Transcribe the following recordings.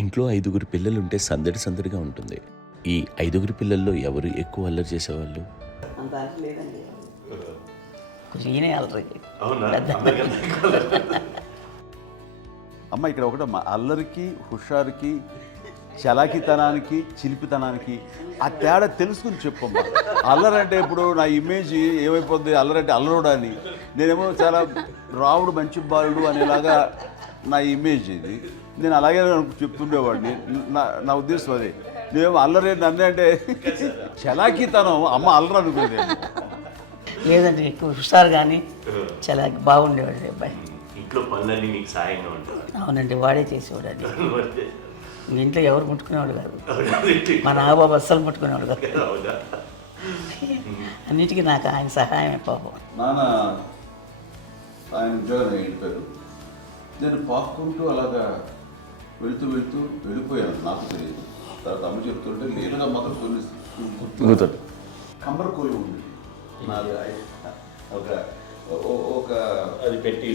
ఇంట్లో 5గురు పిల్లలుంటే సందడి సందడిగా ఉంటుంది. ఈ 5గురు పిల్లల్లో ఎవరు ఎక్కువ అల్లరి చేసేవాళ్ళు? అంత అల్లరి లేదండి. కొంచెం ఈయనే అల్లరి. అమ్మ ఇక్కడ ఒకటమ్మా, అల్లరికి, హుషారుకి, చలాకితనానికి, చిలిపితనానికి ఆ తేడా తెలుసుకుని చెప్పమ్మా. అల్లరి అంటే ఇప్పుడు నా ఇమేజ్ ఏమైపోద్ది, అల్లరి అంటే అల్లరుడు అని, నేనేమో చాలా రావుడు మంచి బాలుడు అనేలాగా నా ఇమేజ్ ఇది. నేను అలాగే చెప్తుండేవాడిని. నా ఉద్దేశం అదే. నేనేమో అల్లరి నన్ను అంటే చలాకితనం, అమ్మ అల్లరి అనుకుంది. లేదండి, ఎక్కువ హుషారు కానీ చాలా బాగుండేవాడు అబ్బాయి. ఇంట్లో పనులన్నీ మీకు సాయంగా ఉంటుంది. అవునండి, వాడే చేసేవాడు. అది ఇంట్లో ఎవరు ముట్టుకునేవాడు కాదు. మా నాగబాబు అస్సలు ముట్టుకునేవాడు కాదు. అన్నిటికీ నాకు ఆయన సహాయమే పాపం. నాన్న ఆయన ఉద్యోగం వెళ్ళిపోయారు. నేను పాక్కుంటూ అలాగా వెళ్ళిపోయాను, నాకు తెలియదు. తర్వాత అమ్మ చెప్తుంటే లేదుగా మాత్రం కొన్ని గుర్తు కమ్మర కోలు ఉంది నాది. ఒక అది పెట్టి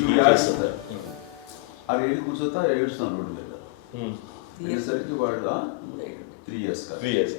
అవి వెళ్ళి కూర్చోతా ఏడుస్తున్నాను రోడ్డు మీద. వెళ్ళేసరికి వాళ్ళు 3 years కాదు. 3 years.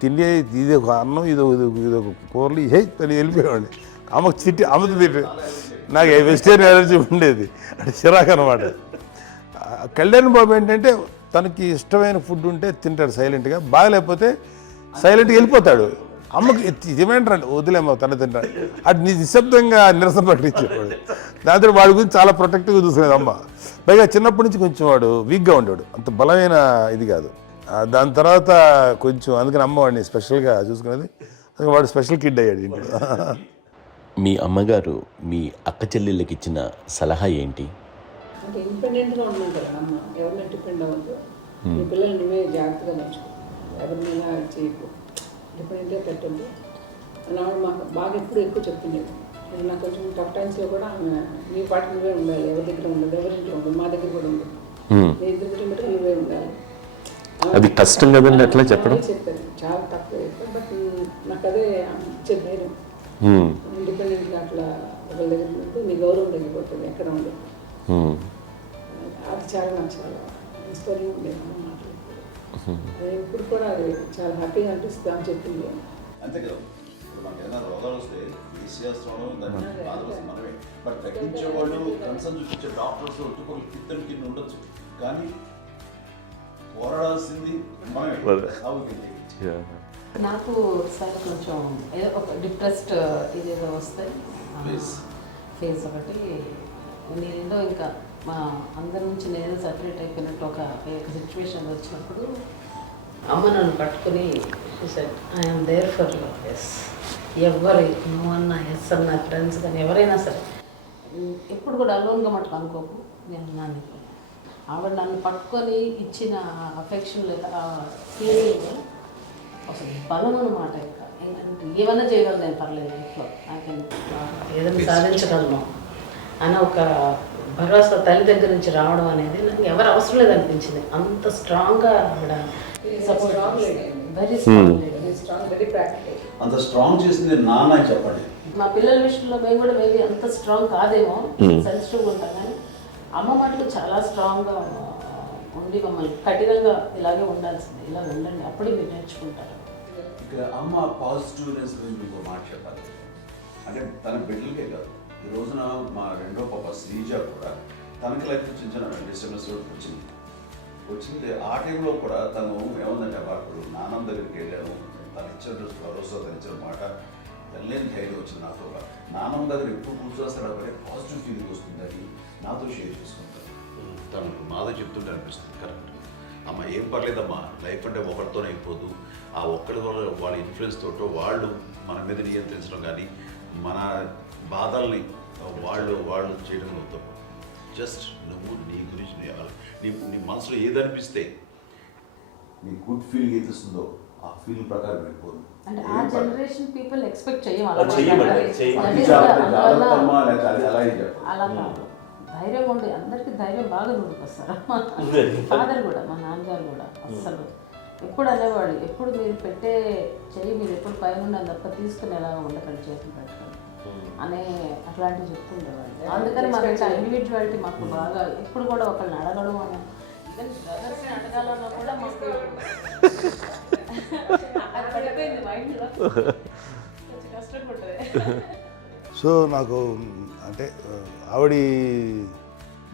తిండి ఇది ఒక అన్నం, ఇది ఒక కూరలు హే అని వెళ్ళిపోయేవాడిని. అమ్మకు తిట్టి అమ్మతో తిట్టి నాకు వెజిటేరియన్ ఎలర్జీ ఉండేది, అంటే చిరాకు అనమాట. కళ్యాణ్ బాబు ఏంటంటే తనకి ఇష్టమైన ఫుడ్ ఉంటే తింటాడు సైలెంట్గా, బాగలేకపోతే సైలెంట్గా వెళ్ళిపోతాడు. అమ్మకి ఇదేమేంటారండి వదిలేమో తన తింటాడు, అటు నిశ్శబ్దంగా నిరసన ప్రకటించేవాడు. దాంతో వాడి గురించి చాలా ప్రొటెక్టివ్గా చూసుకునేది అమ్మ. పైగా చిన్నప్పటి నుంచి కొంచెం వాడు వీక్గా ఉండేవాడు, అంత బలమైన ఇది కాదు. దాని తర్వాత కొంచెం అందుకని అమ్మ వాడిని స్పెషల్గా చూసుకునేది. వాడు స్పెషల్ కిడ్ అయ్యాడు ఇంట్లో. మీ అమ్మగారు మీ అక్క చెల్లెళ్ళకి ఇచ్చిన సలహా ఏంటి? అంటే ఇండిపెండెంట్గా ఉండమంటారు అమ్మ, ఎవరిని డిపెండ్ అవ్వద్దు, మీ పిల్లలు నువ్వే జాగ్రత్తగా నేర్చుకో, ఎవరినైనా చేయకు, డిపెండెంట్గా పెట్టద్దు అని ఆవిడ మాకు బాగా ఎప్పుడు ఎక్కువ చెప్తుండేది. నాకు కొంచెం టఫ్ టైమ్స్లో కూడా ఆమె నీ పాటి నువ్వే ఉండాలి, ఎవరి దగ్గర ఉండదు, ఎవరింట్లో ఉండదు, మా దగ్గర కూడా ఉండదు, నీ ఇద్దరు దగ్గర నువ్వే ఉండాలి. అది కష్టం కదండి అట్లా చెప్పడం. చెప్పాను, చాలా తక్కువ చెప్పాను, బట్ నాకు అదే ఇచ్చే ధైర్యం. ఇండిపెండెంట్గా అట్లా ఒకరి దగ్గర ఉంటే నీ గౌరవం తగ్గిపోతుంది, ఎక్కడ ఉండదు. అది చాలా నాకు చాలా ఇన్స్పైరింగ్ ఉండేది అమ్మ మాటలు. అది ఇప్పుడు కూడా అది చాలా హ్యాపీగా అనిపిస్తుంది అని చెప్పింది. అంతే కదా, ఇప్పుడు మనకి ఏదైనా రోగాలు వస్తే వేసేస్తాను, దాన్ని బాధలు మనమే. బట్ తగ్గించే వాళ్ళు, కన్సర్న్ చూపించే డాక్టర్స్ ఒట్టుకోలు కిత్తలు కింద ఉండొచ్చు, కానీ పోరాడాల్సింది మనమే. నాకు సార్ కొంచెం ఏదో ఒక డిప్రెస్డ్ ఇదేదో వస్తాయి ఫేస్ ఒకటి, నేను ఇంకా మా అందరి నుంచి నేను సపరేట్ అయిపోయినట్టు ఒక సిచ్యువేషన్ వచ్చినప్పుడు అమ్మ నన్ను పట్టుకుని I'm there for you yes, ఎవరు నువ్వు అన్నా ఎస్ అన్న ఫ్రెండ్స్ కానీ ఎవరైనా సరే ఎప్పుడు కూడా అలోన్గా మటుకు అనుకోకు, నేను ఉన్నాను. ఆవిడ నన్ను పట్టుకొని ఇచ్చిన అఫెక్షన్ లేదా ఫీలింగ్ అసలు బలం అన్నమాట. ఇంకా ఏంటంటే ఏమన్నా చేయగలను నేను, పర్లేదు లైఫ్లో నాకు ఏదైనా సాధించగలను అని ఒక భరోసా తల్లి దగ్గర నుంచి రావడం అనేది నాకు ఎవరు అవసరం లేదనిపించింది. అంత స్ట్రాంగ్గా ఆవిడ strong lady, very strong strong, very practical. అంత స్ట్రాంగ్ చేసింది నాన్న అని చెప్పండి. మా పిల్లల విషయంలో మేము కూడా మేబీ అంత స్ట్రాంగ్ కాదేమో, సెన్సిటివ్గా ఉంటాం, కానీ అమ్మ మటుకు చాలా స్ట్రాంగ్గా ఉండి మమ్మల్ని కఠినంగా ఇలాగే ఉండాల్సింది, ఇలా ఉండండి అప్పుడే మీరు నేర్చుకుంటారు. ఇక్కడ అమ్మ పాజిటివ్నెస్ గురించి ఇంకో మాట చెప్పాలి. అంటే తన బిడ్డలకే కాదు, ఈ రోజున మా రెండో పాప శ్రీజ కూడా తనకి లైఫ్ చిన్న చిన్న డిస్టర్బెన్స్ వచ్చింది. ఆ టైంలో కూడా తను ఏముందంటే అప్పుడు నాన్నమ్మ దగ్గరికి వెళ్ళాను, తను ఇచ్చిన భరోసా, తను ఇచ్చిన మాట వెళ్ళలేని ధైర్యం వచ్చింది నాతో. నాన్నమ్మ దగ్గర ఎప్పుడు కూర్చొస్తాడు అప్పుడే పాజిటివ్ ఫీలింగ్ వస్తుందని నాతో షేర్ చేసుకుంటాను. తను నాతో చెప్తుంటే అనిపిస్తుంది కరెక్ట్ అమ్మ, ఏం పర్లేదమ్మా, లైఫ్ అంటే ఒకరితోనే అయిపోదు, ఆ ఒక్కరి వల్ల వాళ్ళ ఇన్ఫ్లుయెన్స్ తోటో వాళ్ళు మన మీద నియంత్రించడం కానీ మన బాధల్ని వాళ్ళు చేయడం అవుతాం. జస్ట్ నువ్వు నీ గురించి నీ మనసులో ఏదనిపిస్తే నీ గుడ్ ఫీలింగ్ ఏది వస్తుందో ఆ ఫీలింగ్ ప్రకారం వెళ్ళిపోదు. అంటే ఆ జనరేషన్ పీపుల్ ఎక్స్పెక్ట్ చేయం అలా కాదు. ధైర్యం ఉండి అందరికీ ధైర్యం బాగా నూరుకొస్తారు. ఫాదర్ కూడా, మా నాన్నగారు కూడా అస్సలు ఎప్పుడు అనేవాళ్ళు, ఎప్పుడు మీరు పెట్టే చెయ్యి మీరు ఎప్పుడు పైన ఉండాలి తప్ప తీసుకుని ఎలా ఉండకండి, చేతులు పెట్టుకొని అనే అట్లాంటివి చెప్తుండేవాళ్ళు. అందుకని మనకి ఇండివిజువాలిటీ మాకు బాగా ఎప్పుడు కూడా ఒకళ్ళని అడగడం అని, ఈవెన్ బ్రదర్స్ని అడగాలన్నా కూడా మాకు అది పడిపోయింది మైండ్లో, కొంచెం కష్టపడుతుంది. సో నాకు అంటే ఆవిడ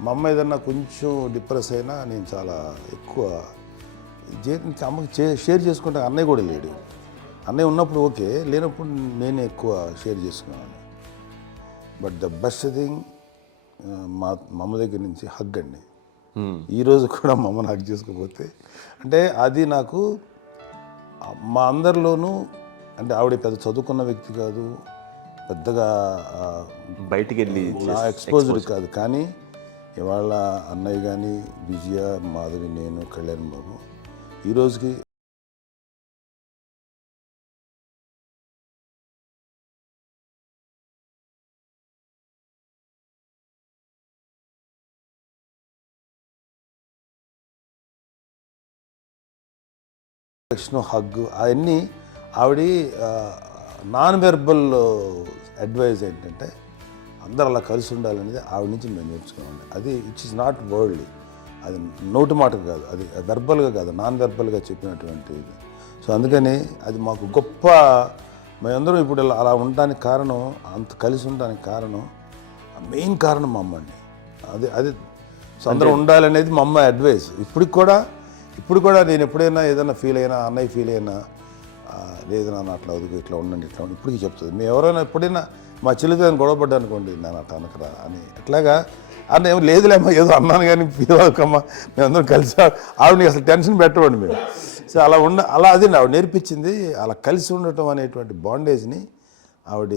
మా అమ్మ ఏదన్నా కొంచెం డిప్రెస్ అయినా నేను చాలా ఎక్కువ అమ్మకి షేర్ చేసుకుంటే, అన్నయ్య కూడా లేడు. అన్నయ్య ఉన్నప్పుడు ఓకే, లేనప్పుడు నేనే ఎక్కువ షేర్ చేసుకున్నాను. బట్ ద బెస్ట్ థింగ్ మా అమ్మ దగ్గర నుంచి హగ్ అండి. ఈరోజు కూడా మా అమ్మని హగ్ చేసుకోకపోతే అంటే అది నాకు మా అందరిలోనూ, అంటే ఆవిడ పెద్ద చదువుకున్న వ్యక్తి కాదు, పెద్దగా బయటికి వెళ్ళి ఎక్స్పోజర్ కాదు, కానీ ఇవాళ అన్నయ్య కానీ విజయ, మాధవి, నేను, కళ్యాణ్ బాబు ఈ రోజుకి హగ్ అవన్నీ ఆవిడ నాన్ వెర్బల్ అడ్వైజ్ ఏంటంటే అందరూ అలా కలిసి ఉండాలనేది ఆవిడ నుంచి మేము నేర్చుకోవాలి. అది ఇట్స్ ఇస్ నాట్ వర్డ్లీ, అది నోటి మాట కాదు, అది వెర్బల్గా కాదు, నాన్ వెర్బల్గా చెప్పినటువంటి ఇది. సో అందుకని అది మాకు గొప్ప, మేమందరం ఇప్పుడు అలా ఉండడానికి కారణం, అంత కలిసి ఉండడానికి కారణం, మెయిన్ కారణం మా అమ్మ అండి. అది సో అందరూ ఉండాలనేది మా అమ్మ అడ్వైస్. ఇప్పుడు కూడా నేను ఎప్పుడైనా ఏదైనా ఫీల్ అయినా, అన్నయ్య ఫీల్ అయినా, లేదు నాన్న అట్లా వదుకు, ఇట్లా ఉండండి, ఇట్లా ఉండి ఇప్పటికీ చెప్తుంది. మేము ఎవరైనా ఎప్పుడైనా మా చెల్లితో గొడవపడ్డా అనుకోండి, నేను అట్లా అనకరా అని ఎట్లాగా అన్న ఏమో లేదులేమ్మా, ఏదో అన్నాను కానీ ఫీల్ అవ్వకమ్మా, మేమందరం కలిసి ఆవిడని అసలు టెన్షన్ పెట్టవండి మేము. సో అలా అది ఆవిడ నేర్పించింది. అలా కలిసి ఉండటం అనేటువంటి బాండేజ్ని ఆవిడ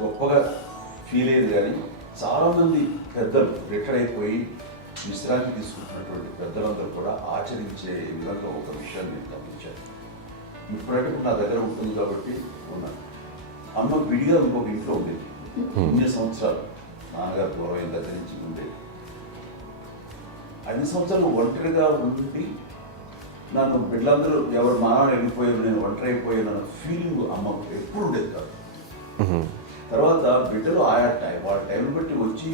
గొప్పగా ఫీల్ అయ్యేది. కానీ చాలామంది పెద్దలు రిటైర్ అయిపోయి విశ్రాంతి తీసుకుంటున్నటువంటి పెద్దలందరూ కూడా ఆచరించే విధంగా ఒక విషయాన్ని నేను గమనించాను. ఇప్పుడంటే నా దగ్గర ఉంటుంది కాబట్టి ఉన్నాను. అమ్మ విడిగా ఇంకొక ఇంట్లో ఉండేది. 9 సంవత్సరాలు నాన్నగారు దూరమైన దగ్గర నుంచి ఉండేది. 5 సంవత్సరాలు ఒంటరిగా ఉండి నన్ను బిడ్డలందరూ ఎవరు మానవాడు వెళ్ళిపోయారు, నేను ఒంటరి అయిపోయాను అన్న ఫీలింగ్ అమ్మకు ఎప్పుడు ఉండేది కాదు. తర్వాత బిడ్డలు ఆయా వాళ్ళ టైం బట్టి వచ్చి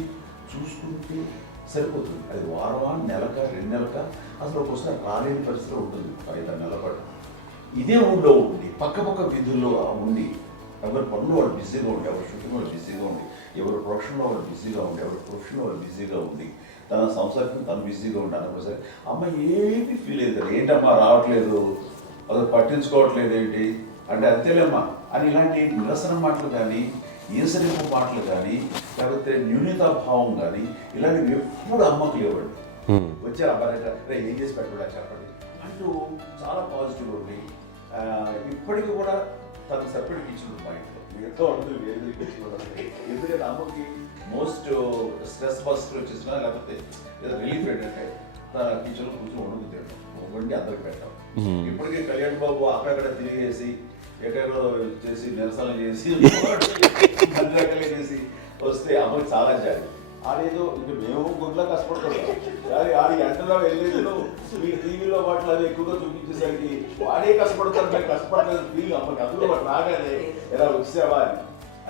చూసుకుంటూ సరిపోతుంది. అది వారమా, నెలక, 2 నెలక, అసలు ఒకసారి రాలేని పరిస్థితిలో ఉంటుంది 5-6 నెలల పాటు. ఇదే ఊళ్ళో ఉండి పక్క విధుల్లో ఉండి ఎవరి పనులు వాళ్ళు బిజీగా ఉండి, ఎవరి షూటింగ్ వాళ్ళు బిజీగా ఉండి, ఎవరి ప్రొఫెషన్లో వాళ్ళు బిజీగా ఉండి, ఎవరి ప్రొఫెషన్లో వాళ్ళు బిజీగా ఉండి, తన సంసారం తను బిజీగా ఉంటాను ఒకసారి అమ్మ ఏమీ ఫీల్ అయ్యేది. ఏంటమ్మా రావట్లేదు, అసలు పట్టించుకోవట్లేదు ఏంటి అంటే అంతేలేమ్మా అని ఇలాంటి నిరసన మాటలు కానీ, ఈసరింపు మాటలు కానీ, లేకపోతే న్యూనతాభావం కానీ ఇలాంటివి ఎప్పుడు అమ్మకు లేవండి. వచ్చారు అబ్బాయి ఏం చేసి పెట్టడా చెప్పండి అంటూ చాలా పాజిటివ్ ఉంది. ఇప్పటికీ కూడా తను సపరేట్ కిచెన్ మా ఇంట్లో ఎంతో ఉంటుంది వేరే కిచెన్. ఎందుకంటే అమ్మకి మోస్ట్ స్ట్రెస్ బస్టర్ వచ్చేసినా లేకపోతే ఏదో రిలీఫ్ ఏంటంటే తన కిచెన్లో కూర్చొని వండి అందరికి పెట్టాం. ఇప్పటికీ కళ్యాణ్ బాబు అక్కడక్కడ తిరిగేసి ఎక్కడో చేసి నిరసన చేసి అన్ని రకాలుగా చేసి వస్తే అమ్మకి చాలా జాలి. ఆడేదో ఇంక మేము గుడ్లా కష్టపడుతున్నాం కానీ ఆడి ఎంటలో వెళ్ళేదిలో మీరు టీవీలో వాటిలో అది ఎక్కువగా చూపించేసరికి వాడే కష్టపడతారు, మేము కష్టపడలేదు ఫీల్ అమ్మకి. అందులో వాడు రాగానే ఎలా వచ్చావా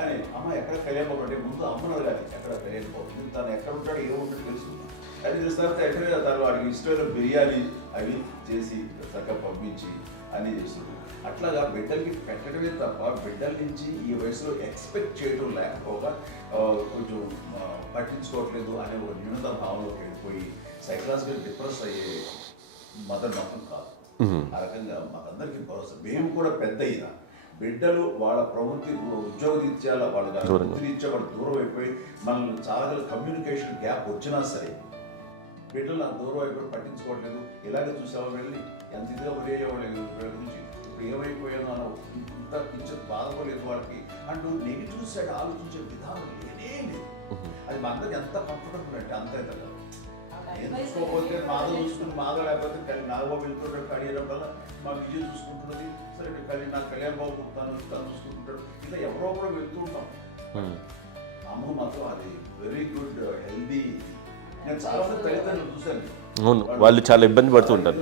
అని అమ్మ ఎక్కడ కళ్యాణ్ బాబు అంటే ముందు అమ్మను కానీ ఎక్కడ కళ్యాణ్ బాబు తను ఎక్కడ ఉంటాడు ఏముంటాడు తెలుసు. అది చూసిన తర్వాత ఎక్కడ తను వాడికి ఇష్టమైన బిర్యానీ అవి చేసి చక్కగా పంపించి అన్నీ చేస్తుంది. అట్లాగా బిడ్డలకి పెట్టడమే తప్ప బిడ్డల నుంచి ఈ వయసులో ఎక్స్పెక్ట్ చేయడం లేకపోగా కొంచెం పట్టించుకోవట్లేదు అనే ఒక న్యూనత భావంలోకి వెళ్ళిపోయి సైకలాజికల్ డిప్రెస్ అయ్యే మదర్ మాత్రం కాదు. ఆ రకంగా మాకందరికీ భరోసా. మేము కూడా పెద్ద అయినా బిడ్డలు వాళ్ళ ప్రవృత్తి ఉద్యోగరీత్యా వాళ్ళ వృత్తిరీత్యా వాళ్ళు దూరం అయిపోయి మనల్ని చాలా కమ్యూనికేషన్ గ్యాప్ వచ్చినా సరే బిడ్డలు నాకు దూరం అయిపోయి పట్టించుకోవట్లేదు. ఇలాగే చూసేవాళ్ళు వెళ్ళి ఎంత ఇదిగా వదిలేవాళ్ళు వీళ్ళ గురించి ఇప్పుడు ఏమైపోయాను అన్న ఇంత పిక్చర్ బాధపడలేదు వాళ్ళకి అంటూ నెగిటివ్ సైడ్ ఆలోచించే విధానం లేనే లేదు. అది మా అందరికి ఎంత కంఫర్టబుల్ అంటే అంత కదా. ఏం చూసుకోకపోతే మాధవ చూసుకుని మాధవ లేకపోతే నాగబాబు వెళ్తుంటాడు కడియడం వల్ల మా విజయం చూసుకుంటున్నది. సరే నాకు కళ్యాణ్ బాబు తను చూసుకుంటుంటాడు. ఇలా ఎవరో కూడా వెళ్తూ ఉంటాం. అమ్మ మాత్రం అది వెరీ గుడ్ హెల్దీ. నేను చాలా తల్లిదండ్రులు చూశాను, అవును, వాళ్ళు చాలా ఇబ్బంది పడుతూ ఉంటారు.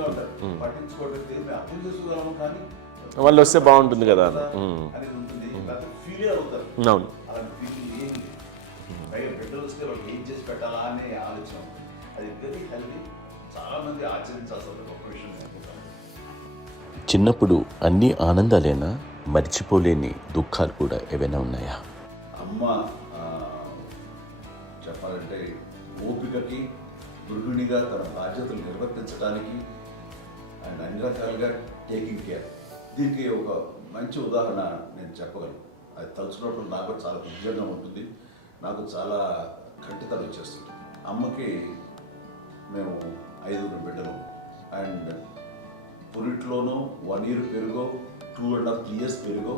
పట్టించుకోవట్లేదు మేము అర్థం చేసుకోగలము కానీ వాళ్ళు వస్తే బాగుంటుంది కదా అనేది ఉంటుంది. ఫీల్ అవుతారు. అవును, అలాంటి ఫీల్ ఏం లేదు. పైగా బిడ్డలు వస్తే వాళ్ళకి ఏం చేసి పెట్టాలా అనే ఆలోచన ఉంటుంది. అది వెరీ హెల్దీ. చాలా మంది ఆచరించాల్సిన గొప్ప విషయం అనుకుంటాను. చిన్నప్పుడు అన్ని ఆనందాలేనా, మర్చిపోలేని దుఃఖాలు కూడా ఏవైనా ఉన్నాయా? అమ్మ చెప్పాలంటే ఓపికకి, గృహిణిగా తన బాధ్యతలు నిర్వర్తించడానికి అండ్ అన్ని రకాలుగా టేకింగ్ కేర్. దీనికి ఒక మంచి ఉదాహరణ నేను చెప్పగలను. అది తలుచుకున్నప్పుడు నాకు చాలా ఉద్యోగంగా ఉంటుంది, నాకు చాలా కంటితనం వచ్చేస్తుంది. అమ్మకి మేము 5 బిడ్డలు అండ్ పురిట్లోనూ 1 year పెరుగో 2.5 years పెరుగో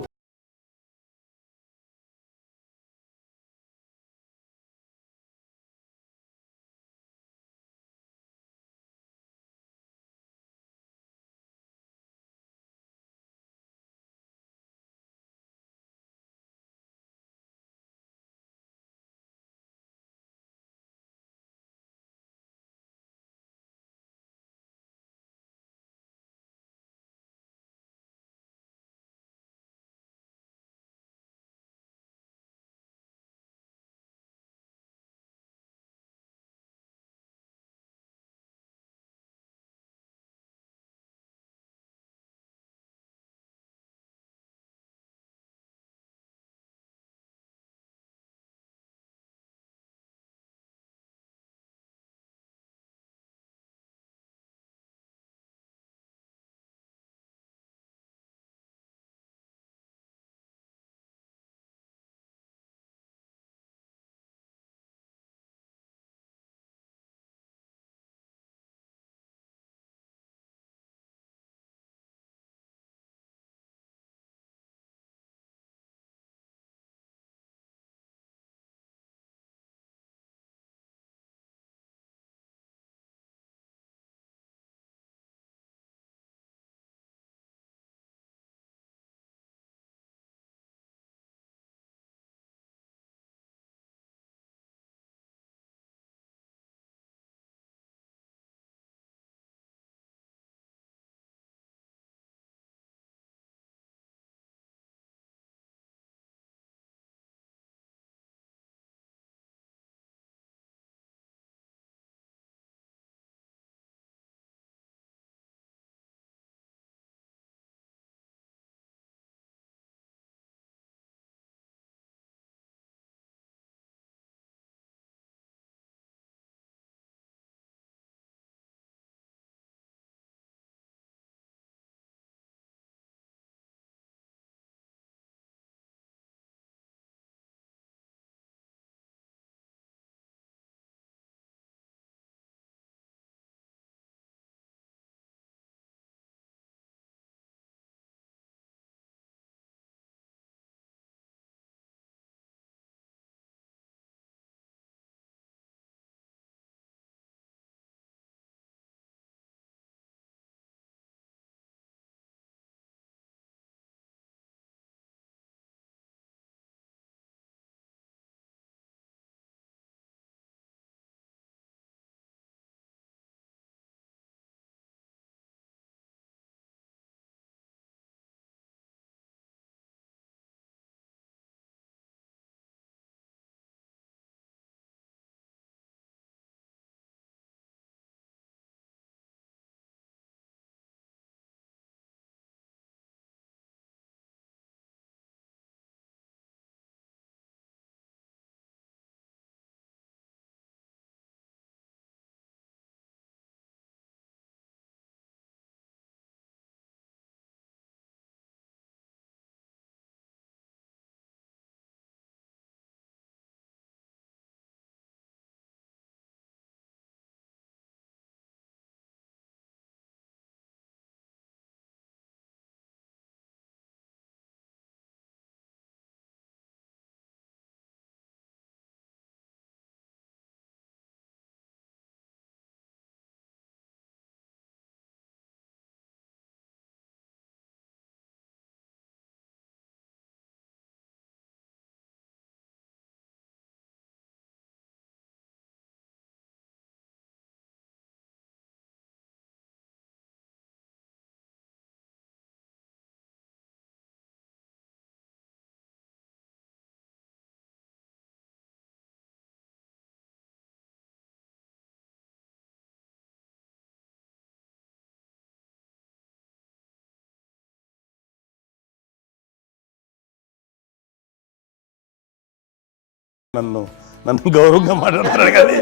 నన్ను గౌరవంగా మాట్లాడుతున్నాడు కానీ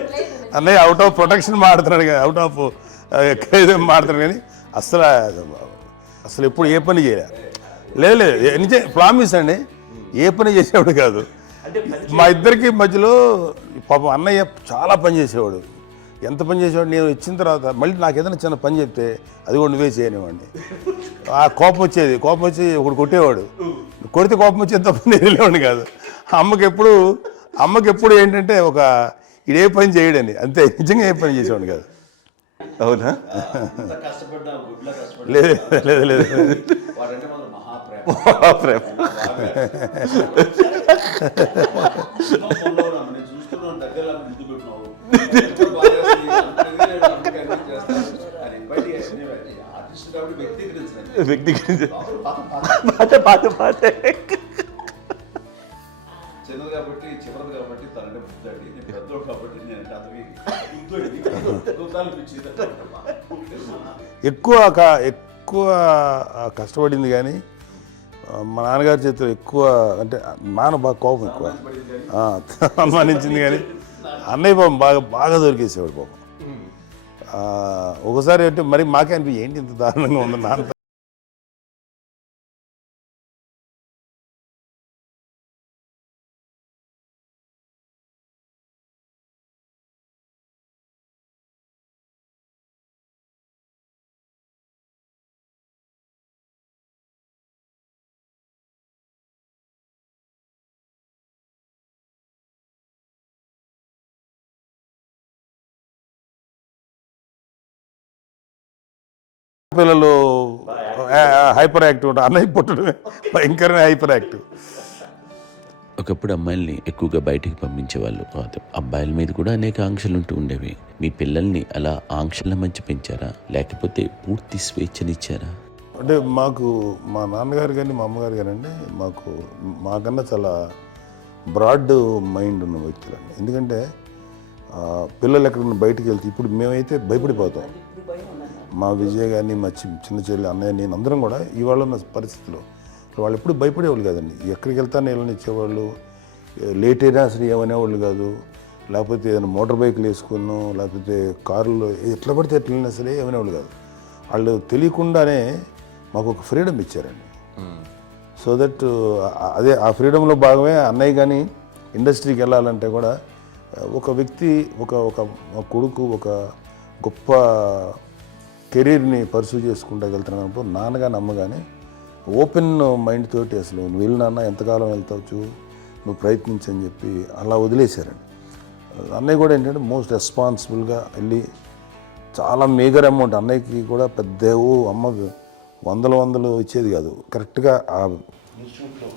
అన్నయ్య అవుట్ ఆఫ్ ప్రొటెక్షన్ మాట్లాడుతున్నాడు కానీ అవుట్ ఆఫ్ మాట్లాడుతున్నాడు కానీ అసలు ఎప్పుడు ఏ పని చేయలే. లేదు ప్రామిస్ అండి, ఏ పని చేసేవాడు కాదు. మా ఇద్దరికి మధ్యలో పాపం అన్నయ్య చాలా పని చేసేవాడు. ఎంత పని చేసేవాడు, నేను ఇచ్చిన తర్వాత మళ్ళీ నాకు ఏదైనా చిన్న పని చెప్తే అది కూడా నువ్వే చేయనివ్వండి. ఆ కోపం వచ్చి ఒకడు కొట్టేవాడు, కొడితే కోపం వచ్చేది తప్ప నేను వెళ్ళేవాడిని కాదు. అమ్మకి ఎప్పుడు ఏంటంటే ఒక ఇదే పని చేయడని, అంతే. నిజంగా ఏ పని చేసేవాడిని కాదు. అవునా? లేదు మహాప్రేమ. చిన్నది కాబట్టి చివరిది కాబట్టి తనంటే బుద్ధండి, నేను పెద్దోడు కాబట్టి నేను ఎక్కువ కష్టపడింది కానీ మా నాన్నగారి చేతిలో ఎక్కువ అంటే నాన్న బాగా కోపం ఎక్కువ అనుమానించింది కానీ అన్నయ్య పాపం బాగా దొరికేసేవాడు పాపం. ఒకసారి అంటే మరి మాకే అనిపి ఏంటి ఇంత దారుణంగా ఉంది నాన్న. పిల్లలు హైపర్ యాక్టివ్ ఉంటారు, అన్నయ్య పుట్టడమే భయంకరమైన హైపర్ యాక్టివ్. ఒకప్పుడు అమ్మాయిల్ని ఎక్కువగా బయటికి పంపించేవాళ్ళు కాదు, అబ్బాయిల మీద కూడా అనేక ఆంక్షలు ఉంటూ ఉండేవి. మీ పిల్లల్ని అలా ఆంక్షల మధ్య పెంచారా, లేకపోతే పూర్తి స్వేచ్ఛనిచ్చారా? అంటే మాకు మా నాన్నగారు కానీ మా అమ్మగారు కానండి మాకన్నా చాలా బ్రాడ్ మైండ్ ఉన్న వ్యక్తులండి. ఎందుకంటే పిల్లలు ఎక్కడన్నా బయటికి వెళ్తే ఇప్పుడు మేమైతే భయపడిపోతాం. మా విజయ్ కానీ మా చిన్న చెల్లి అన్నయ్య నేను అందరం కూడా ఇవాళ ఉన్న పరిస్థితిలో వాళ్ళు ఎప్పుడు భయపడేవాళ్ళు కాదండి. ఎక్కడికి వెళ్తాను వీళ్ళని ఇచ్చేవాళ్ళు, లేట్ అయినా అసలు ఏమనేవాళ్ళు కాదు. లేకపోతే ఏదైనా మోటార్ బైక్లు వేసుకున్నాం, లేకపోతే కారులో ఎట్లా పడితే ఎట్లయినా సరే ఏమనేవాళ్ళు కాదు. వాళ్ళు తెలియకుండానే మాకు ఒక ఫ్రీడమ్ ఇచ్చారండి. సో దట్ అదే ఆ ఫ్రీడంలో భాగమే అన్నయ్య కానీ ఇండస్ట్రీకి వెళ్ళాలంటే కూడా ఒక వ్యక్తి ఒక కొడుకు ఒక గొప్ప కెరీర్ని పర్సూ చేసుకుంటూ వెళ్తున్నాను. నాన్నగాని అమ్మగానే ఓపెన్ మైండ్ తోటి అసలు నువ్వు వెళ్ళినా ఎంతకాలం వెళ్తావచ్చు, నువ్వు ప్రయత్నించని చెప్పి అలా వదిలేశారండి. అన్నయ్య కూడా ఏంటంటే మోస్ట్ రెస్పాన్సిబుల్గా వెళ్ళి చాలా మేజర్ అమౌంట్ అన్నయ్యకి కూడా పెద్ద అమ్మకు వందలు ఇచ్చేది కాదు. కరెక్ట్గా ఆ ఇన్స్టిట్యూట్లో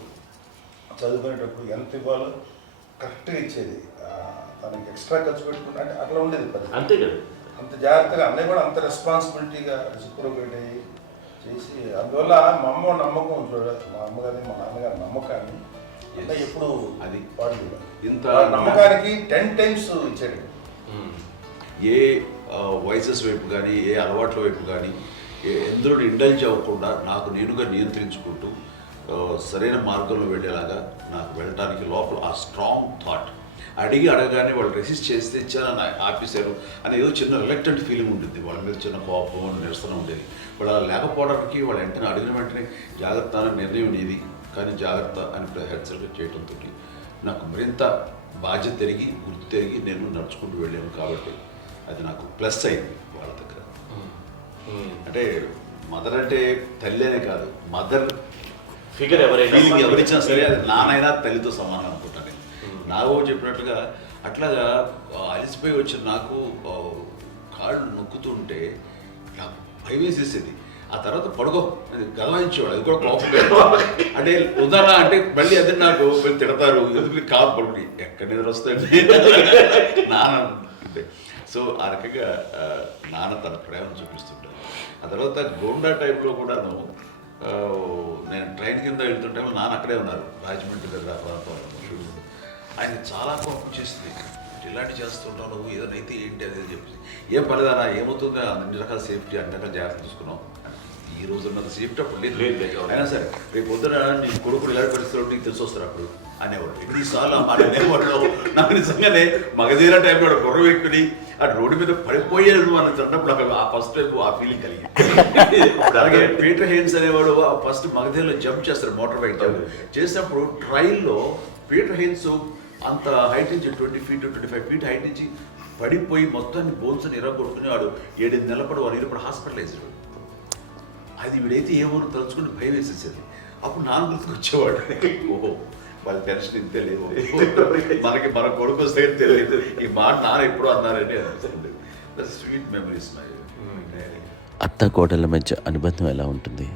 చదువుకునేటప్పుడు ఎంత ఇవ్వాలో కరెక్ట్గా ఇచ్చేది. తనకి ఎక్స్ట్రా ఖర్చు పెట్టుకుంటే అంటే అట్లా ఉండేది పద్ధతి. అంతే కదా, అంత జాగ్రత్తగా అన్నయ్య కూడా అంత రెస్పాన్సిబిలిటీగా రెసిప్రోకేట్ అయ్యి చేసి అందువల్ల మా అమ్మ నమ్మకం మా అమ్మగారి మా నాన్నగారి నమ్మకాన్ని అన్నయ్య ఎప్పుడు అది వాడు ఇంత నమ్మకానికి 10 times ఇచ్చాడు. ఏ వయసెస్ వైపు కానీ ఏ అలవాట్ల వైపు కానీ ఎందులో ఇండల్జ్ అవ్వకుండా నాకు నేనుగా నియంత్రించుకుంటూ సరైన మార్గంలో వెళ్ళేలాగా నాకు వెళ్ళడానికి లోపల ఆ స్ట్రాంగ్ థాట్ అడగగానే వాళ్ళు రెసిస్ట్ చేస్తే ఇచ్చారని ఆపేశారు అని ఏదో చిన్న రిలక్టెంట్ ఫీలింగ్ ఉంటుంది. వాళ్ళ మీద చిన్న కోపం నిరసన ఉండేది. వాళ్ళు అలా లేకపోవడానికి వాళ్ళు వెంటనే అడిగిన వెంటనే జాగ్రత్త అనే నిర్ణయం అనేది కానీ జాగ్రత్త అని హెచ్చరిక చేయడంతో నాకు మరింత బాధ్యత తిరిగి గుర్తు తిరిగి నేను నడుచుకుంటూ వెళ్ళాను. కాబట్టి అది నాకు ప్లస్ అయింది వాళ్ళ దగ్గర. అంటే మదర్ అంటే తల్లి అనే కాదు, మదర్ ఫిగర్ ఎవరిచ్చినా సరే అది నానైనా తల్లితో సమానం అనుకుంటాను. నాగో చెప్పినట్లుగా అట్లాగా అలిసిపోయి వచ్చిన నాకు కాళ్ళు నొక్కుతుంటే నాకు భయం వేసేసేది. ఆ తర్వాత పడుకో గదవాయించేవాడు, అది కూడా కోపం. అంటే ఉదాహరణ అంటే మళ్ళీ అదే నాకు తిడతారు, ఎందుకు కాదు పడుకుని ఎక్కడ నిద్ర వస్తాయండి నాన్న అంటే. సో ఆ రకంగా నాన్న తన ప్రేమ చూపిస్తుంటారు. ఆ తర్వాత గోండా టైప్లో కూడాను నేను ట్రైన్ కింద వెళ్తుంటే నాన్న అక్కడే ఉన్నారు, రాజమండ్రి దగ్గర ప్రాంతంలో. ఆయన చాలా కోపం చేస్తుంది, ఇలాంటి చేస్తుంటావు నువ్వు, ఏదైనా అయితే ఏంటి అనేది చెప్పి ఏం పర్లేదన్నా ఏమవుతుందో అన్ని రకాల సేఫ్టీ అన్ని రకాల జాగ్రత్త తీసుకున్నావు. ఈ రోజు ఉన్నంత సేఫ్టీ అప్పుడు లేదు. అయినా సరే రేపు పొద్దున నీ కొడుకులు ఇలాంటి పరిస్థితులు నీకు తెలిసి వస్తారు అప్పుడు అనేవాడు. ఎన్నిసార్లు ఆ మాట అనేవాళ్ళు. నాకు నిజంగానే మగధీర టైంలో గుర్ర వ్యక్తుని ఆ రోడ్డు మీద పడిపోయేది అని అన్నప్పుడు నాకు ఆ ఫస్ట్ టైం ఆ ఫీలింగ్ కలిగింది. అలాగే పీటర్ హెయిన్స్ అనేవాడు ఫస్ట్ మగధీరలో జంప్ చేస్తారు, మోటార్ బైక్ జంప్ చేసినప్పుడు ట్రైల్లో పీటర్ హెయిన్స్ అంత హైట్ నుంచి 20 feet 25 feet హైట్ నుంచి పడిపోయి మొత్తాన్ని బోన్స్ ఇరగొట్టుకుని వాడు 7 నెలల పాటు వాడు ఇరప్పుడు హాస్పిటలైజ్డ్. అది వీడైతే ఏమో తలుచుకుని భయం వేసేసేది. అప్పుడు నాన్న గుర్తుకు వచ్చేవాడు. ఓహో వాళ్ళ టెన్షన్ ఇంత తెలియదు, మనకి మన కొడుకు వస్తే తెలియదు ఈ మాట నాన్న ఎప్పుడు అన్నారంటే అనిపిస్తుంది. Sweet memories my. అత్త కోడళ్ళ మధ్య అనుబంధం ఎలా ఉంటుంది?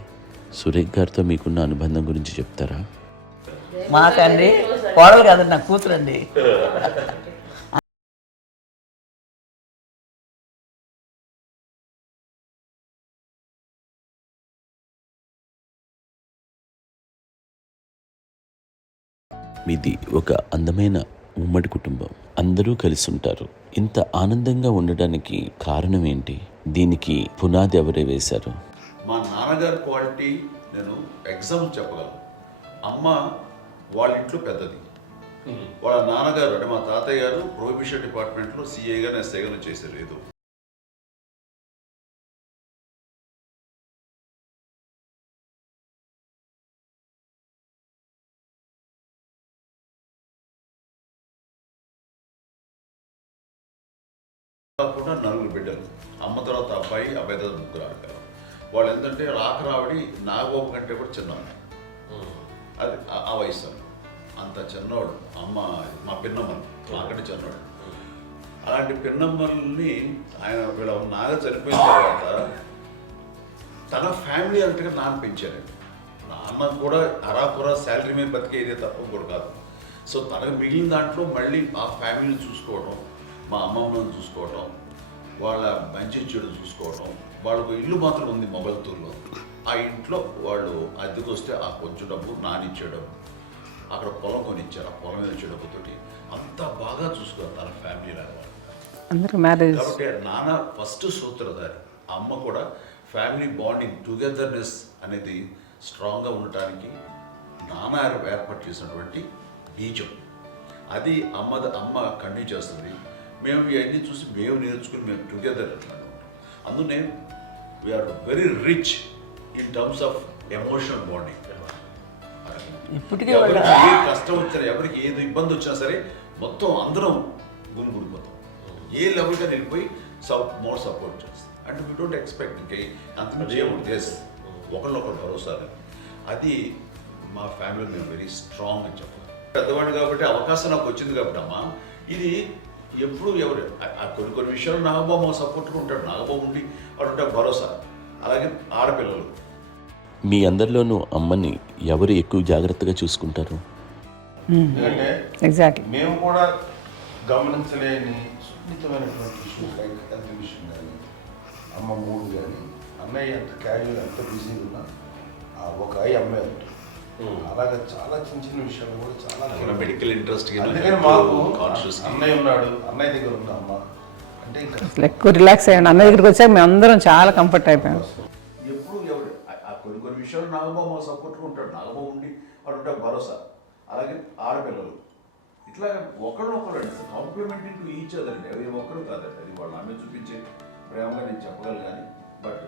సురేఖ్ గారితో మీకున్న అనుబంధం గురించి చెప్తారా? మాకండి కోడలు కాదండి, నా కూతురండి. మీది ఒక అందమైన ఉమ్మడి కుటుంబం, అందరూ కలిసి ఉంటారు. ఇంత ఆనందంగా ఉండడానికి కారణం ఏంటి? దీనికి పునాది ఎవరే వేశారు? మా నాన్నగారి క్వాలిటీ నేను ఎగ్జాంపుల్ చెప్పగలను. అమ్మ వాళ్ళ ఇంట్లో పెద్దది. వాళ్ళ నాన్నగారు అంటే మా తాతయ్య గారు ప్రొహిబిషన్ డిపార్ట్మెంట్లో సిఐగా ఎస్ఐగా చేశారు. ఏదో కాకుండా 4 బిడ్డలు. అమ్మ తర్వాత అబ్బాయి, అబ్బాయి తర్వాత 3 ఆడపిల్లలు. వాళ్ళు ఏంటంటే రాకరావడి నాగబాబు కంటే కూడా చిన్నవాడు. అది ఆ వయసు అంత చిన్నవాడు. అమ్మ మా పిన్నమ్మలు నాకంటే చిన్నవాడు. అలాంటి పిన్నమ్మల్ని ఆయన వీళ్ళ నాగ చనిపోయిన తర్వాత తన ఫ్యామిలీ అంతగా నాన్న పెంచారు. నాన్న కూడా అరాపురా శాలరీ మీద బతికేదే తప్ప కూడా కాదు. సో తనకు మిగిలిన దాంట్లో మళ్ళీ ఆ ఫ్యామిలీని చూసుకోవడం, మా అమ్మమ్మను చూసుకోవటం, వాళ్ళ మంచి చెడు చూసుకోవటం. వాళ్ళకు ఇల్లు మాత్రం ఉంది మొగల్తూరులో. ఆ ఇంట్లో వాళ్ళు అద్దెకు వస్తే ఆ కొంచెం డబ్బు నానిచ్చే డబ్బు, అక్కడ పొలం కొనిచ్చారు. ఆ పొలం మీద వచ్చే డబ్బుతోటి అంతా బాగా చూసుకోవాలి తన ఫ్యామిలీ కాబట్టి నాన్న ఫస్ట్ సూత్రధారి. అమ్మ కూడా ఫ్యామిలీ బాండింగ్ టుగెదర్నెస్ అనేది స్ట్రాంగ్గా ఉండటానికి నాన్న ఏర్పాటు చేసినటువంటి బీజం. అది అమ్మ కంటిన్యూ చేస్తుంది. మేము ఇవన్నీ చూసి మేము నేర్చుకుని మేము టుగెదర్ అందునే we are very rich in terms of emotional bonding. ఇప్పటికే ఎవరికి ఏ కష్టం వచ్చినా, ఎవరికి ఏది ఇబ్బంది వచ్చినా సరే మొత్తం అందరం గుమిగూడిపోతాం. ఏ లెవెల్గా వెళ్ళిపోయి మోర్ సపోర్ట్ చేస్తాం. అంటే వీ డోంట్ ఎక్స్పెక్ట్ ఇంకా అంతకుమించి ఏముంటుంది. ఒకళ్ళొకరు భరోసా. అది మా ఫ్యామిలీ మేము వెరీ స్ట్రాంగ్ అని చెప్పాలి. పెద్దవాడు కాబట్టి అవకాశం నాకు వచ్చింది కాబట్టి అమ్మ ఇది ఎప్పుడు ఎవరు కొన్ని విషయాలు నాగబాబు సపోర్ట్గా ఉంటాడు. నాగబాబు ఉండి వాడు ఉంటే భరోసా. అలాగే ఆడపిల్లలు. మీ అందరిలోనూ అమ్మని ఎవరు ఎక్కువ జాగ్రత్తగా చూసుకుంటారు? ఎందుకంటే ఎగ్జాక్ట్లీ మేము కూడా గమనించలేని సున్నితమైనటువంటి ఇష్యూస్ లైక్ హెల్త్ విషయం కానీ, అమ్మ మూడు కానీ, అన్నయ్య ఎంత క్యాజువల్ ఎంత బిజీగా ఉన్నా ఒక అమ్మాయి ఉంటుంది. అలాగే చాలా చిన్న చిన్న విషయాలు కూడా చాలా మెడికల్ ఇంట్రెస్ట్. అందుకని మాకు అన్నయ్య ఉన్నాడు, అన్నయ్య దగ్గర ఉంది అమ్మ అంటే ఇంకా ఎక్కువ రిలాక్స్ అయ్యాను. అన్న దగ్గరికి వచ్చాక మేము అందరం చాలా కంఫర్ట్ అయిపోయాం. ఎప్పుడు ఎవరు కొన్ని విషయాలు నాగబాబు సపోర్ట్గా ఉంటాడు. నాగబాబు ఉండి వాడు ఉంటే భరోసా. అలాగే ఆడపిల్లలు ఇట్లా ఒకళ్ళొకరు కాంప్లిమెంటింగ్ టు ఈచ్ అదర్ అండి. అవి ఒక్కరు కాదండి. అది వాళ్ళు ఆమె చూపించే ప్రేమగా నేను చెప్పగలను. కానీ బట్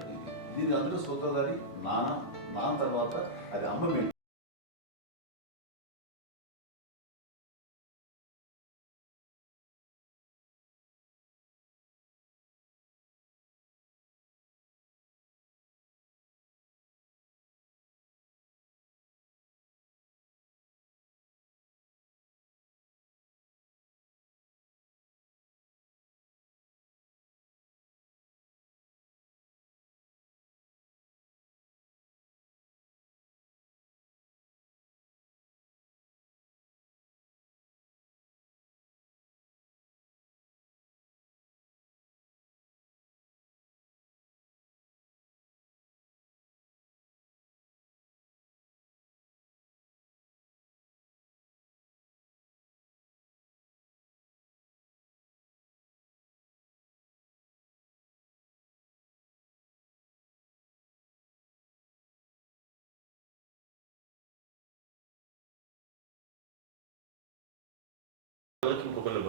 దీని అందరూ సూత్రధారి నాన్న తర్వాత అది అమ్మ.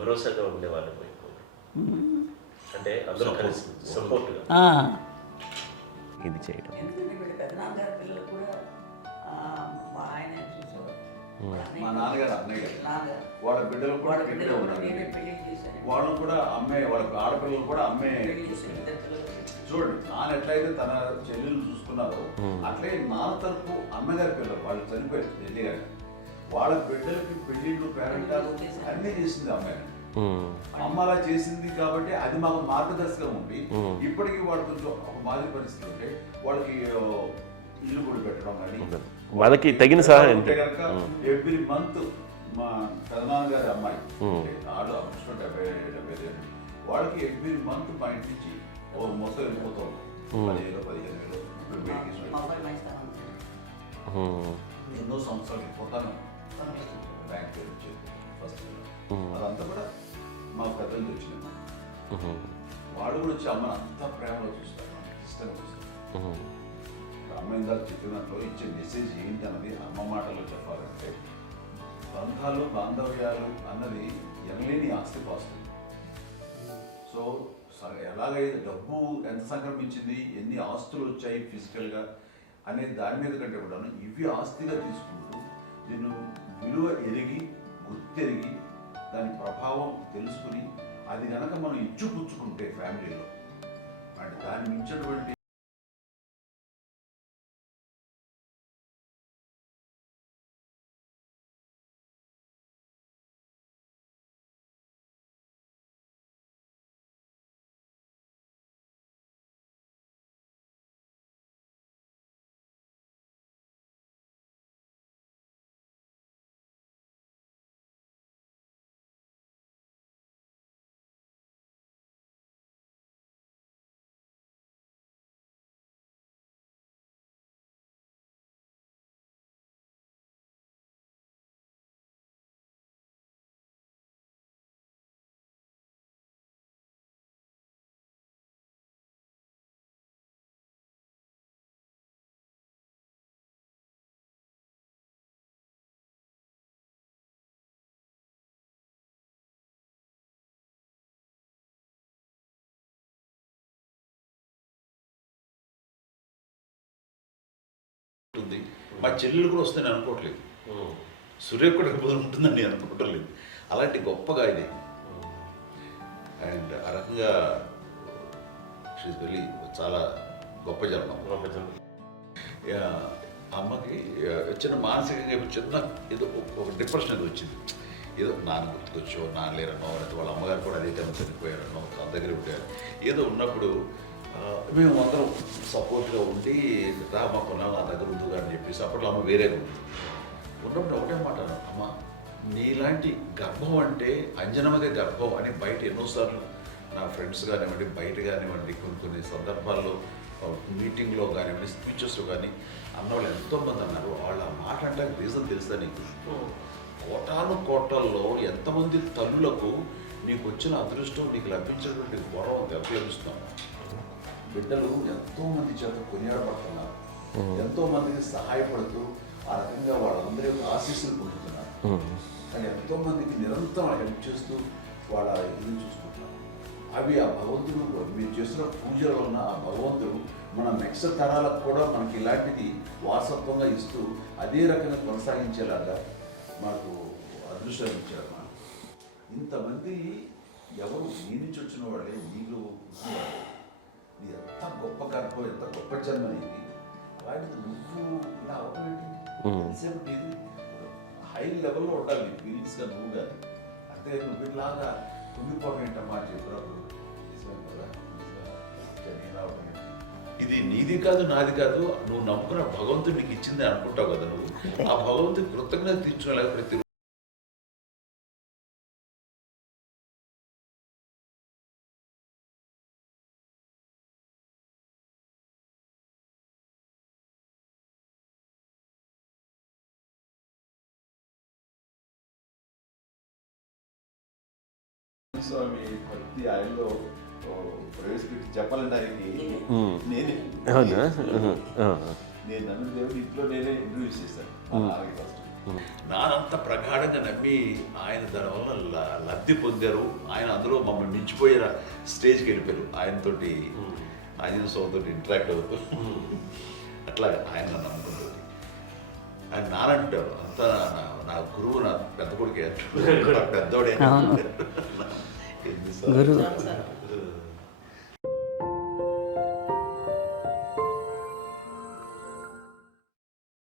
భరోసాగా ఉండేవాళ్ళు ఎక్కువగా. అంటే అందరూ కలిసి సపోర్ట్గా ఆ. ఇది చేయడం. ఎందుకంటే వీళ్ళ పెద్దనాన్నగారి పిల్లలు కూడా మా ఆయన చూసేవారు. మా నాన్నగారు అన్నయ్య గారు నాన్నగారు వాళ్ళ బిడ్డలు కూడా వాళ్ళ ఇక్కడే పిల్లలు కూడా ఉన్నారు. నేనే పెళ్లి చేశాను. వాళ్ళని కూడా అమ్మే, వాళ్ళ ఆడపిల్లలు కూడా అమ్మే. పెళ్లి చేశాను ఇద్దరు పిల్లలు. చూడండి, నాన్న ఎట్లయితే తన చెల్లెలు చూసుకున్నారో అట్లే నాన్న తరపు అమ్మగారి పిల్లలు వాళ్ళు చనిపోయారు చెల్లి గారు, వాళ్ళ బిడ్డలకి పెళ్లిళ్ళు పేరెంటాలు అన్నీ చేసింది అమ్మాయి. అమ్మ అలా చేసింది కాబట్టి అది మాకు మార్గదర్శకం ఉంది. ఇప్పటికీ వాళ్ళు కొంచెం ఒక మాదిరి పరిస్థితి ఉంటే వాళ్ళకి ఇల్లు కూడా పెట్టడం కానీ వాళ్ళకి తగిన సహాయం కనుక ఎవ్రీ మంత్ మా పెదనాన్న గారి అమ్మాయి ఆడు అప్పుడు 70 వాళ్ళకి ఎవ్రీ మంత్ మా ఇంటి నుంచి ఓ మొత్తం వెళ్ళిపోతాం 10,000-15,000 మా అబ్బాయి మంచి స్థానం ఉంది. ఎన్నో సంవత్సరాలు వెళ్ళిపోతాను బ్యాంక్ పేరు వచ్చేది ఫస్ట్. అదంతా కూడా మా పెద్దలు వచ్చింది. వాళ్ళు కూడా వచ్చి అమ్మని అంతా ప్రేమలో చూస్తారు, ఇష్టంగా చూస్తారు. అమ్మ ఇందాక చెప్పినట్లు ఇచ్చే మెసేజ్ ఏంటి అన్నది అమ్మ మాటల్లో చెప్పాలంటే బంధాలు బాంధవ్యాలు అన్నది ఎనలేని ఆస్తిపాస్తులు. సో ఎలాగైతే డబ్బు ఎంత సంక్రమించింది, ఎన్ని ఆస్తులు వచ్చాయి ఫిజికల్గా అనే దాని మీద కంటే కూడా ఇవి ఆస్తిగా తీసుకుంటూ దీన్ని విలువ ఎరిగి గుర్తెరిగి దాని ప్రభావం తెలుసుకుని అది కనుక మనం ఇచ్చిపుచ్చుకుంటే ఫ్యామిలీలో అంటే దాన్ని మించినటువంటి ఉంటుంది. మా చెల్లెలు కూడా వస్తే నేను అనుకోవట్లేదు, సూర్య కూడా ఉంటుందని నేను అనుకోవట్లేదు. అలాంటి గొప్పగా ఇది అండ్ ఆ రకంగా షీఈ్ వెరీ చాలా గొప్ప జన్మ. అమ్మకి చిన్న మానసికంగా చిన్న ఏదో ఒక డిప్రెషన్ ఏదో వచ్చింది. ఏదో నాన్న గుర్తుకొచ్చో, నాన్న లేరనో, లేకపోతే వాళ్ళ అమ్మగారు కూడా అదే టైం చనిపోయారనో, తన దగ్గర ఉంటారు ఏదో ఉన్నప్పుడు మేము అందరం సపోర్ట్గా ఉండి మా కొన్నా నా దగ్గర ఉందిగా అని చెప్పేసి అప్పట్లో అమ్మ వేరేగా ఉంది. ఉన్నప్పుడు ఒకటే మాట అమ్మ, నీలాంటి గర్భం అంటే అంజనమదే గర్భం అని బయట ఎన్నోసార్లు నా ఫ్రెండ్స్ కానివ్వండి, బయట కానివ్వండి, కొన్ని సందర్భాల్లో మీటింగ్లో కానివ్వండి, స్పీచెస్లో కానీ అన్నవాళ్ళు ఎంతోమంది అన్నారు. వాళ్ళ మాట అంటే రీజన్ తెలుసా నీకు? కోటాను కోటల్లో ఎంతమంది తల్లులకు నీకు వచ్చిన అదృష్టం, నీకు లభించినటువంటి గౌరవం లభిస్తున్నాము. బిడ్డలు ఎంతోమంది చేత కొనియాడబడుతున్నారు, ఎంతోమందికి సహాయపడుతూ ఆ రకంగా వాళ్ళందరి యొక్క ఆశీస్సులు పొందుతున్నారు. కానీ ఎంతోమందికి నిరంతరం హెల్ప్ చేస్తూ వాళ్ళ ఇది చూసుకుంటున్నారు. అవి ఆ భగవంతుడు మీరు చేస్తున్న పూజల వలన ఆ భగవంతుడు మన నెక్స్ట్ తరాలకు కూడా మనకి ఇలాంటిది వారసత్వంగా ఇస్తూ అదే రకంగా కొనసాగించేలాగా మనకు అదృష్టాలు ఇచ్చారు. ఇంతమంది ఎవరు నీ నుంచి వచ్చిన వాళ్ళే నీకు ఇది ఎంత గొప్ప గర్భం, ఎంత గొప్ప జన్మ ఇది. వాటికి నువ్వు ఇలా అవటమేంటి? ఎంతసేపు ఇది హై లెవెల్లో ఉండాలి ఫీలింగ్స్గా నువ్వు కానీ. అంతే నువ్వు ఇలాగా కుంగిపోవడం ఏంటమ్మా చెప్పినప్పుడు ఇది నీది కాదు, నాది కాదు, నువ్వు నమ్ముకున్న భగవంతుడు నీకు ఇచ్చింది అనుకుంటావు కదా. నువ్వు ఆ భగవంతుడి కృతజ్ఞత తీర్చుకునే ప్రతి స్వామి భక్తి ఆయనలో ప్రవేశపెట్టి చెప్పాలంటే ఆయనకి నేనే నేను నన్ను దేవుడు ఇంట్లో నేనే ఇంట్రడ్యూస్ చేశాను. ఫస్ట్ నానంత ప్రగాఢంగా నమ్మి ఆయన దానివల్ల లబ్ధి పొందారు. ఆయన అందులో మమ్మల్ని మించిపోయే స్టేజ్కి వెళ్ళిపోయారు. ఆయనతోటి ఆంజనేయ స్వామితో ఇంటరాక్ట్ అవుతూ అట్లా ఆయన నన్ను నమ్ముకుంటుంది. ఆయన నానంటారు అంతా నా గురువు, నా పెద్ద కొడుకు పెద్దోడే గురువు చాలా సార్